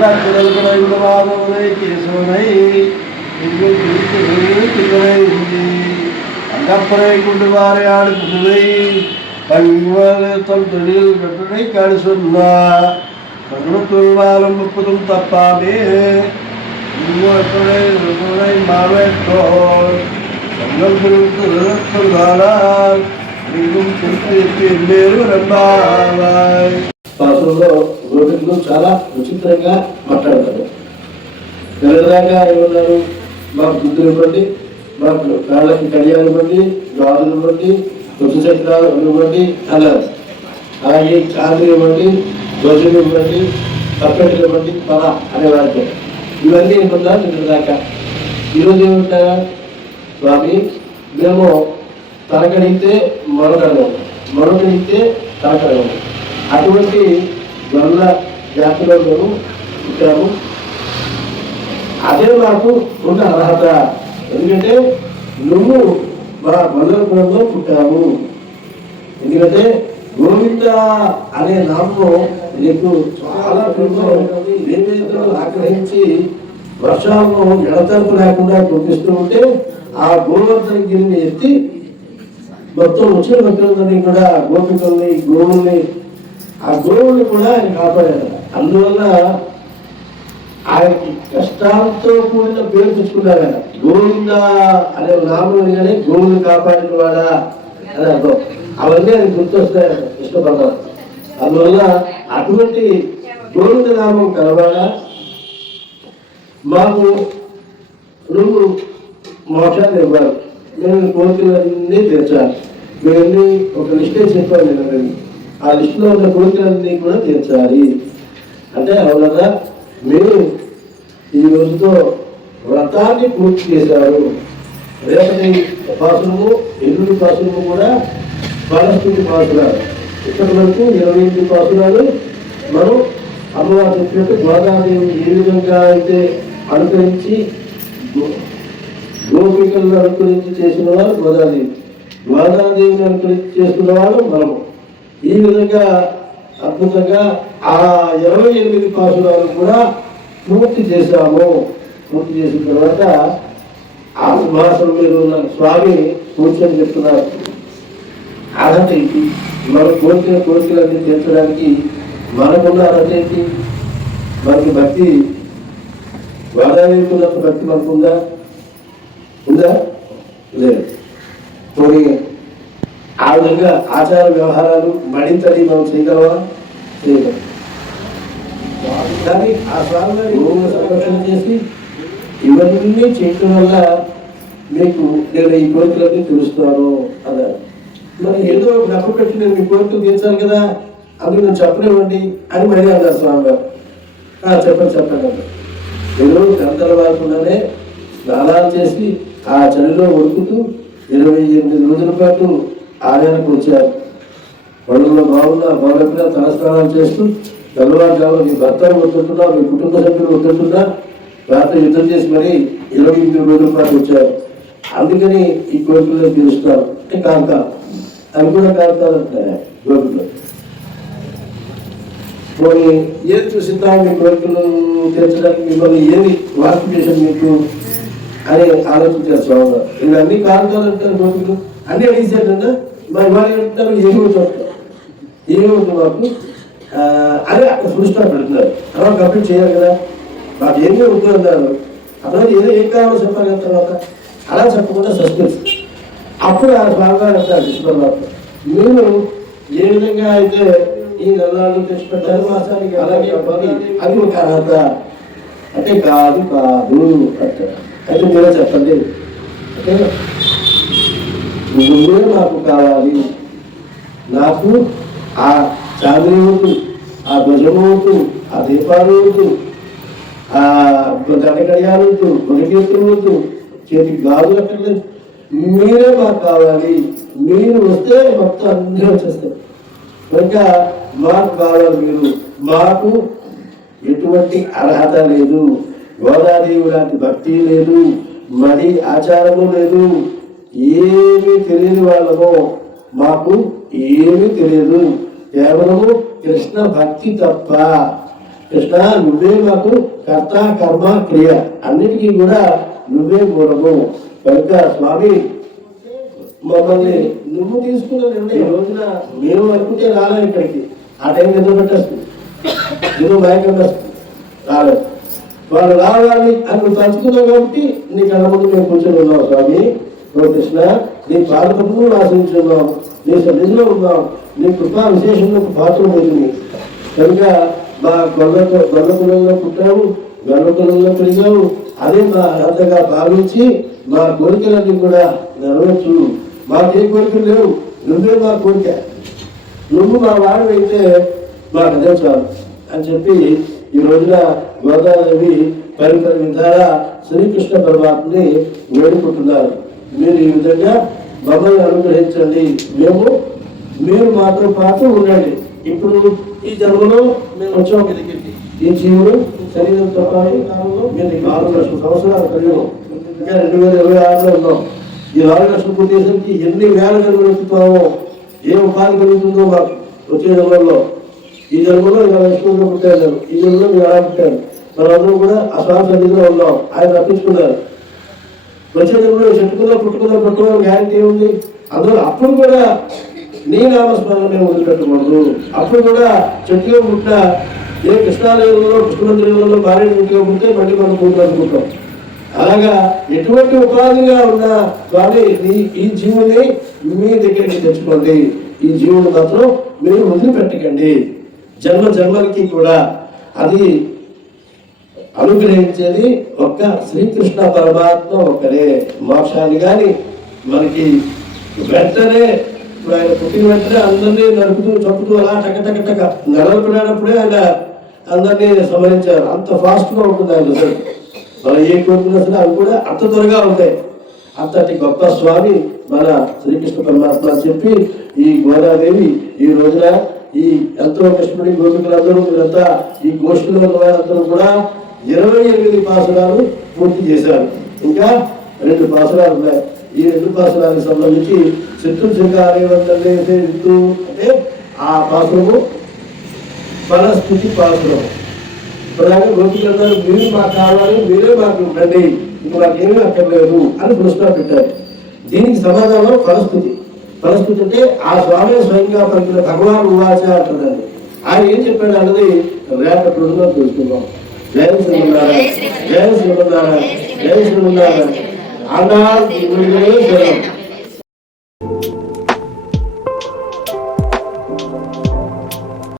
மலக்குடல் குறைந்து வாருவை திருசோனை இங்கு திருத்து திருவை அங்கப்புறை கொண்டு வாரையாடு புதுவை பல்வத்தம் தொழில் கட்டுரை காடு சொன்னா கருணத்துள் வாழும் முப்பதும் தப்பாமே இன்னொருத்துறை விடுமுறை மாவட்டோல் தங்கள் భాషలో గోవిందు చాలా విచిత్రంగా మాట్లాడతారు తెల్లదాకా ఏమన్నారు? మాకు బుద్ధులు ఇవ్వండి మాకు కాళ్ళకి కడియాలు ఇవ్వండి గాజులు ఇవ్వండి తులసి చక్రాలు ఇవ్వండి అన్నారు. అలాగే చాలు ఇవ్వండి గోజులు ఇవ్వండి కప్పెట్లు ఇవ్వండి పద అనేవారు ఇవన్నీ ఏమన్నారు నిన్నదాకా? ఈరోజు ఏమంటారా? స్వామి మేము తనకడిగితే మరొకడము మరొకడిగితే తనకడము అటువంటి గొల్ల జాతిలో మేము పుట్టాము అదే మాకు ఉన్న అర్హత. ఎందుకంటే నువ్వు మా గొల్లపురంలో పుట్టాము ఎందుకంటే గోవింద అనే నామం నీకు చాలా ప్రేమలో దేవేంద్రులు ఆగ్రహించి వర్షాలను ఎడతెరపు లేకుండా కురిపిస్తూ ఉంటే ఆ గోవర్ధన గిరిని ఎత్తి మొత్తం వచ్చిన భక్తులందరినీ కూడా గోపికల్ని గోవుల్ని ఆ గోవుల్ని కూడా ఆయన కాపాడారు. అందువల్ల ఆయనకి కష్టాలతో కూడిన పేరు తెచ్చుకున్నారు ఆయన. గోవింద అనే నామం కానీ గోవుల్ని కాపాడిన వాడా అని అర్థం. అవన్నీ ఆయన గుర్తొస్తాయి ఇష్టపడతారు అందువల్ల అటువంటి గోవింద నామం కలవాడా? మాకు నువ్వు మోక్షాన్ని ఇవ్వాలి. నేను కోరికలన్నీ తీర్చాలి. మేము ఒక లిస్టే చెప్పాను నేను. ఆ లిస్టులో ఉన్న కోరికలన్నీ కూడా తీర్చాలి. అంటే అవునగా మీరు ఈ రోజుతో వ్రతాన్ని పూర్తి చేశారు. రేపటి పాసులము ఎల్లుడి పాసులము కూడా బలస్థితి పాసులాలు ఇప్పటి వరకు ఇరవై ఎనిమిది పాసులాలు మనం అమ్మవారు చెప్పినట్టు గోదాదేవి ఏ విధంగా అయితే అనుకరించి గోపికలను అనుకరించి చేసిన వారు గోదాదేవి. గోదాదేవిని అనుకరించి చేస్తున్న వాళ్ళు మనము. ఈ విధంగా అద్భుతంగా ఆ ఇరవై ఎనిమిది పాసురాలు కూడా పూర్తి చేశాము. పూర్తి చేసిన తర్వాత ఆ సింహాసనం మీద ఉన్న స్వామి కూర్చొని చెప్తున్నారు. అర్హత ఏంటి మన కోరికల కోరికలన్నీ తీర్చడానికి మనకున్న అర్హత ఏంటి? మనకి భక్తి గోదావరికి భక్తి మనకుందా? ఉందా? ఉందా లేదు. పోనీ ఆ విధంగా ఆచార వ్యవహారాలు మరింత మనం చేయగలవా? చేయగలం కానీ ఆ స్వామి సంరక్షణ చేసి ఇవన్నీ చేయటం వల్ల మీకు నేను ఈ కోరికలన్నీ తెలుస్తాను అన్నారు. మరి ఏదో ఒక డబ్బు పెట్టి నేను మీ కోరికలు తీర్చాలి కదా? అవి నేను చెప్పనివ్వండి అని మళ్ళీ అన్నారు స్వామి గారు "ఆ, చెప్పండి చెప్పండి అన్నారు. ఏదో గంటల వారకుండానే స్నానాలు చేసి ఆ చలిలో ఉడుకుతూ ఇరవై ఎనిమిది రోజుల పాటు ఆలయానికి వచ్చారు. వాళ్ళలో బాగున్నా బాగున్నా తలస్నానం చేస్తూ తెల్లవారుజాము మీ భర్త వద్దుంటున్నా మీ కుటుంబ సభ్యులు వద్దుంటున్నా రాత్రి యుద్ధం చేసి మరి ఇరవై ఎనిమిది రోజుల పాటు వచ్చారు. అందుకని ఈ కోరికలు తీరుస్తారు అంటే కాంత. అవి కూడా కాంతాలంటారు కోరికలు. పోనీ ఏది చూసిద్దాం మీ కోరికలు తీర్చడానికి మిమ్మల్ని ఏది క్వాలిఫికేషన్ మీకు అని ఆలోచించారు స్వామి ఇవన్నీ కాంతాలంటారు కోరికలు. అన్ని అడిగేసేటంటే మా ఇవాళ ఏమంటారు ఏమి చూస్తారు ఏమవుతుంది మాకు అదే అక్కడ ఫుల్ స్టాప్ పెడుతున్నారు. తర్వాత కంప్లీట్ చేయాలి కదా. మాకు ఏమీ వద్దు అన్నారు అప్పుడు ఏదో ఏం కావాలో చెప్పాలి కదా తర్వాత. అలా చెప్పకుండా సస్పెన్స్ అప్పుడు ఆ స్వామివారు అంటారు విశ్వనాథ్ మీరు ఏ విధంగా అయితే ఈ నల్లాళ్ళు తెచ్చిపెట్టారు మాసానికి అలాగే అవ్వాలి అది ఒక అర్హత. అంటే కాదు కాదు అంటారు అయితే మీరే చెప్పండి. ఓకేనా? నువ్వే నాకు కావాలి. నాకు ఆ చాంద్రి ఆ ధ్వజము ఆ దీపాలు ఆ గంట గడియాలు చేతి కొనకీర్తులు వద్దు చేతికి గాజులు అక్కర్లేదు మీరే మాకు కావాలి. మీరు వస్తే మొత్తం అన్నీ వచ్చేస్తాయి ఇంకా మాకు కావాలి మీరు. మాకు ఎటువంటి అర్హత లేదు. గోదాదేవి లాంటి భక్తి లేదు. మడి ఆచారము లేదు. ఏమీ తెలియని వాళ్ళము మాకు ఏమీ తెలియదు. కేవలము కృష్ణ భక్తి తప్ప. కృష్ణ నువ్వే మాకు కర్త కర్మ క్రియ. అన్నిటికీ కూడా నువ్వే మూలము. కనుక స్వామి మమ్మల్ని నువ్వు తీసుకున్న నిర్ణయం. రోజున మేము అనుకుంటే రాలే ఇక్కడికి. ఆ టైం నిద్ర పెట్టేస్తుంది నువ్వు భయం రాలేదు. వాళ్ళు రావాలి అని నువ్వు తలుచుకున్నావు కాబట్టి నీ కళ్ళ ముందు మేము కూర్చొని ఉన్నావు స్వామి. ఓ కృష్ణ నీ పాదపద్మను ఆశ్రయించున్నాం నీ సన్నిధిలో ఉన్నాం. నీ కృపా విశేషంలో పాత్రమవుతుంది కనుక మా గొల్ల గొల్ల కులంలో పుట్టావు గొల్ల కులంలో పెరిగావు. అదే మా అర్హతగా భావించి మా కోరికలన్నీ కూడా నెరవేర్చు. మాకే కోరికలు లేవు. నువ్వే మా కోరిక. నువ్వు మా వాడవైతే అయితే మాకు చాలు. అని చెప్పి ఈ రోజున గోదాదేవి పరిపరి విధాల శ్రీకృష్ణ పరమాత్మని వేడుకుంటున్నారు. మీరు ఈ విధంగా మమ్మల్ని అనుగ్రహించండి. మేము మీరు మాతో పాటు ఉండండి. ఇప్పుడు ఈ జన్మలో మేము వచ్చాం. ఈ జీవుడు శరీరం పాటు మీరు ఈ నాలుగు లక్షల సంవత్సరాలు కలిగాం. ఇంకా రెండు వేల ఇరవై ఆరులో ఉన్నాం. ఈ నాలుగు లక్షలు పుట్టేసరికి ఎన్ని వేల కలుగుతామో ఏ ఉపాధి కలుగుతుందో మాకు వచ్చే జన్మల్లో. ఈ జన్మలో ఇలా లక్ష్మణుడు పుట్టారు. ఈ జన్మలో మీరు అలా పుట్టారు మనందరం కూడా అశ్వాస సన్నిధిలో ఉన్నాం. ఆయన తప్పించుకున్నారు వచ్చే జన్మలో చెట్టుకున్నా పుట్టుకున్నా పుట్టుకున్నా గ్యారంటీ ఉంది అందులో అప్పుడు కూడా నీ నామస్మరణ మేము వదిలిపెట్టకూడదు. అప్పుడు కూడా చెట్టులో పుట్టిన ఏ కృష్ణాలయంలో కృష్ణమందిరంలో భార్య ఇంట్లో పుట్టితే మళ్ళీ మనం కూతురు అనుకుంటాం అలాగా ఎటువంటి ఉపాధిగా ఉన్న స్వామి నీ ఈ జీవుని మీ దగ్గరికి తెచ్చుకోండి. ఈ జీవుని మాత్రం మీరు వదిలిపెట్టకండి. జన్మ జన్మలకి కూడా అది అనుగ్రహించేది ఒక్క శ్రీకృష్ణ పరమాత్మ ఒక్కరే మోక్షాన్ని కానీ మనకి వెంటనే ఇప్పుడు ఆయన పుట్టిన వెంటనే అందరినీ నడుపుతూ చంపుతూ అలా టక టక టక నడపడినప్పుడే ఆయన అందరినీ సమరించారు అంత ఫాస్ట్గా ఉంటుంది ఆయన రిజల్ట్ మనం ఏ కోరుకున్నా సరే అవి కూడా అంత త్వరగా ఉంటాయి. అంతటి గొప్ప స్వామి మన శ్రీకృష్ణ పరమాత్మ అని చెప్పి ఈ గోదాదేవి ఈ రోజున ఈ ఎంతో కృష్ణుడి గోపికలందరూ మీరంతా ఈ గోష్ఠిలో ఉన్న వారందరూ కూడా ఇరవై ఎనిమిది పాసురాలు పూర్తి చేశారు. ఇంకా రెండు పాసురాలు ఉన్నాయి. ఈ రెండు పాసురాలకు సంబంధించి చిత్తూరు శ్రీకార్యవంతంగా విత్తు అంటే ఆ పాసురము మనస్థితి పాసురం. ప్రధానంగా గోపికలందరూ మీరు మాకు కావాలి మీరే మాకు ఉండండి ఇంక మాకేమీ అక్కర్లేదు అని ప్రశ్న పెట్టారు. దీనికి సమాధానం ఫలస్థుతి ఫలస్థుతి అంటే ఆ స్వామి స్వయంగా పలికిన భగవాన్ ఉవాచ అంటున్నది ఆయన ఏం చెప్పాడు అన్నది రేపటి రోజుల్లో తెలుసుకుందాం. ஜெய ஸ்ரீமந்தாரன் ஜெய ஸ்ரீமந்தாரன் ஜெய ஸ்ரீமந்தாரன் ஆனால் இவர்களே சொல்லணும்